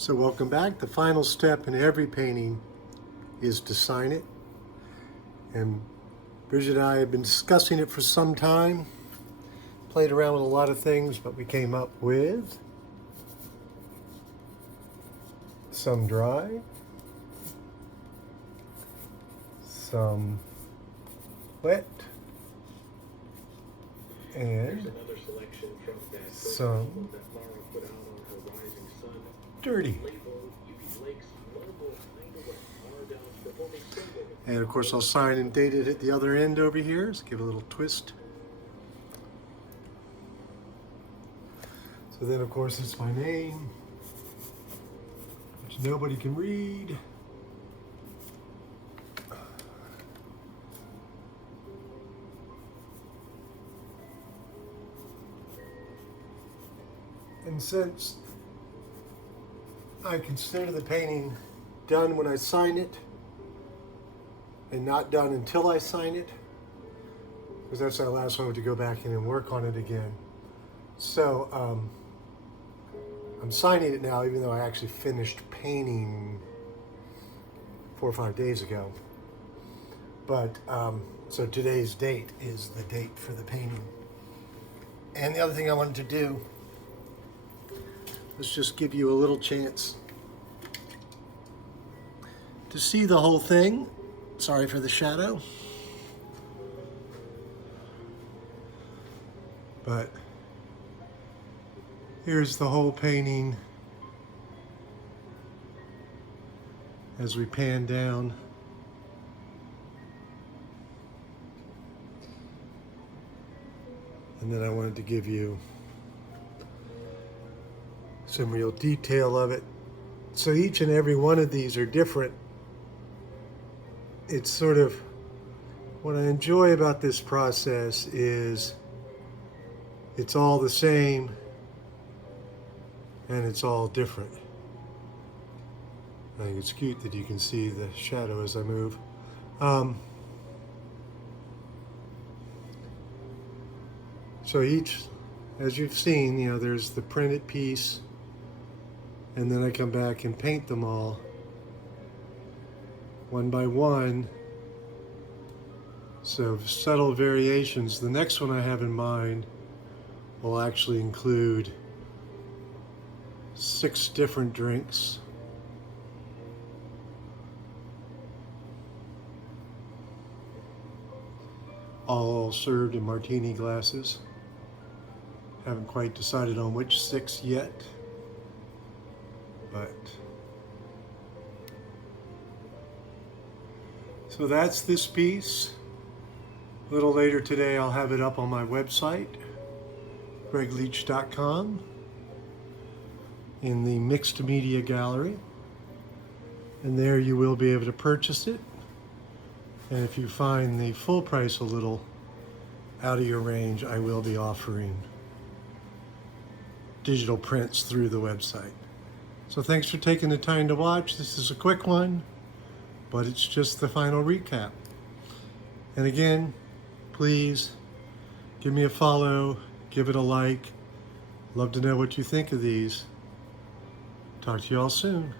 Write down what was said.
So welcome back. The final step in every painting is to sign it. And Bridget and I have been discussing it for some time. Played around with a lot of things, but we came up with some dry, some wet, and some dirty. And of course I'll sign and date it at the other end over here, so give it a little twist. So then of course it's my name, which nobody can read. And since I consider the painting done when I sign it and not done until I sign it, because that's our last one to go back in and work on it again. So I'm signing it now, even though I actually finished painting 4 or 5 days ago. But so today's date is the date for the painting. And the other thing I wanted to do, let's just give you a little chance to see the whole thing. Sorry for the shadow. But here's the whole painting as we pan down. And then I wanted to give you some real detail of it. So each and every one of these are different. It's sort of, what I enjoy about this process is it's all the same and it's all different. I think it's cute that you can see the shadow as I move. So each, as you've seen, you know, there's the printed piece, and then I come back and paint them all one by one. So subtle variations. The next one I have in mind will actually include 6 different drinks. All served in martini glasses. Haven't quite decided on which 6 yet, but so that's this piece. A little later today I'll have it up on my website, greigleach.com, in the mixed media gallery, and there you will be able to purchase it. And if you find the full price a little out of your range, I will be offering digital prints through the website. So thanks for taking the time to watch. This is a quick one, but it's just the final recap. And again, please give me a follow, give it a like. Love to know what you think of these. Talk to you all soon.